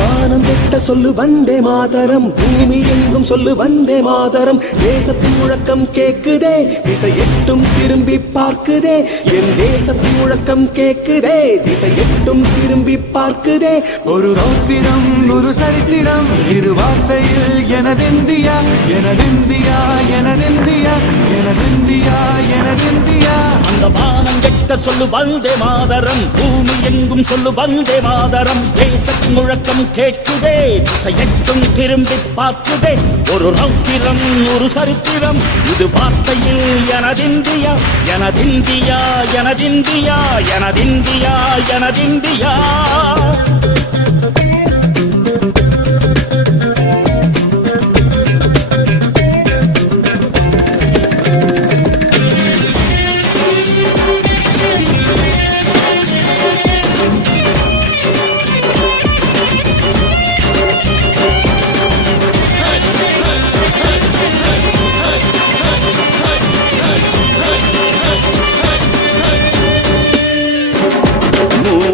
வானம் கெட்ட சொல்லு வந்தே மாதரம், பூமி எங்கும் சொல்லு வந்தே மாதரம். தேசத்தின் முழக்கம் கேக்குதே, திசை எட்டும் திரும்பி பார்க்குதே. என் தேசத்தின் முழக்கம் கேக்குதே, திசை எட்டும் திரும்பி பார்க்குதே. ஒரு ரௌத்திரம் ஒரு சரித்திரம், இரு வார்த்தையில் எனதிந்தியா எனதிந்தியா எனதிந்தியா எனதிந்தியா எனதிந்தியா. அந்த வானம் கெட்ட சொல்லு வந்தே மாதரம், பூமி எங்கும் சொல்லு வந்தே மாதரம். தேசத்தின் முழக்கம் கேட்குதே, திசையெட்டும் திரும்பி பார்க்குதே. ஒரு ரௌத்திரம் ஒரு சரித்திரம், இது வார்த்தையில் எனதிந்தியா எனதிந்தியா எனதிந்தியா எனதிந்தியா எனதிந்தியா.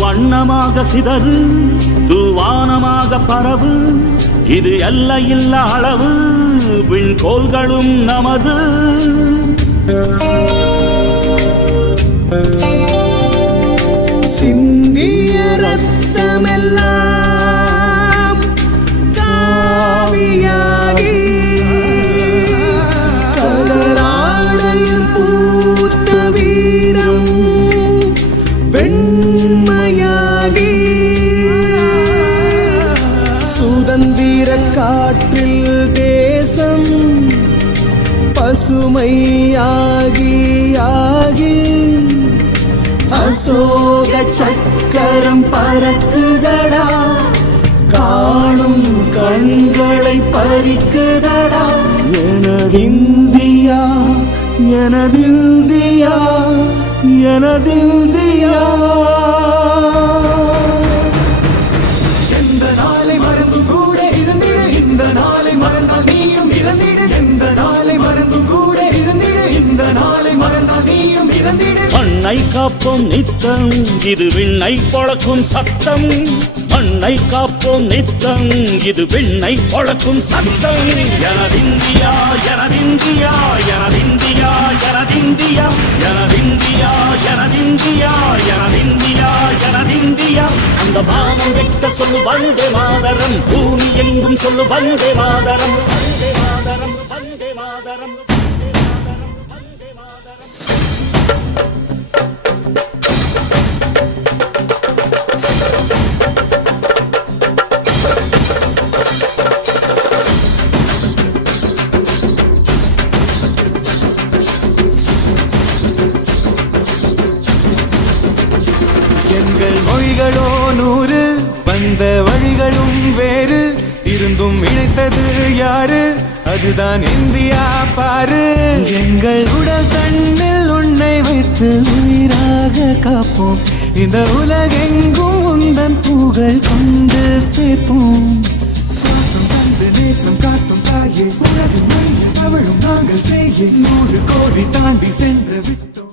வண்ணமாக சிதறு தூவானமாக பரவு, இது எல்லையில்லா அளவு, விண்கோள்களும் நமது. சிந்திய ரத்தமெல்லாம் காவியாகி, கலராடையில் பூத்த வீரம் வெண்மையாகி, சுதந்திர காற்றில் தேசம் பசுமையாகி ஆகி, அசோக சக்கரம் பறக்குதடா, காணும் கண்களை பறிக்குதடா. எனதிந்தியா எனதிந்தியா எனதிந்தியா. எந்த நாளை மறந்து கூட இருந்திடு, இந்த நாளை மறந்தால் நீயும் இறந்திடு. எந்த நாளை மறந்து கூட இருந்திடு, இந்த நாளை மறந்தால் நீயும் இறந்திடு. மண்ணை காப்போம் நித்தம், இது விண்ணை பொழக்கும் சத்தம். மண்ணை காப்போம் நித்தம், இது விண்ணை பொழக்கும் சத்தம். எனதிந்தியா எனதிந்தியா எனதிந்தியா எனதிந்தியா எனதிந்தியா எனதிந்தியா எனதிந்தியா எனதிந்தியா. அந்த வானம் கெட்ட சொல்லு வந்தே மாதரம், பூமி எங்கும் சொல்லு வந்தே மாதரம். வந்தே மாதரம் வந்தே மாதரம் வந்தே மாதரம் வந்தே மாதரம். எங்கள் மொழிகளோ 100, வந்த வழிகளும் வேறு, இருந்தும் இணைத்தது யாரு? அதுதான் இந்தியா பாரு. எங்கள் உடல் தன்னில் உன்னை வைத்து உயிராக காப்போம், இந்த உலகெங்கும் உந்தன் புகழ் கொண்டு சேர்ப்போம். சுவாசம் தந்து நேசம் காட்டும் தாயே, உலகின் மையம் அவளும் நாங்கள் செய்ய 100 கோடி தாண்டி சென்று விட்டோம்.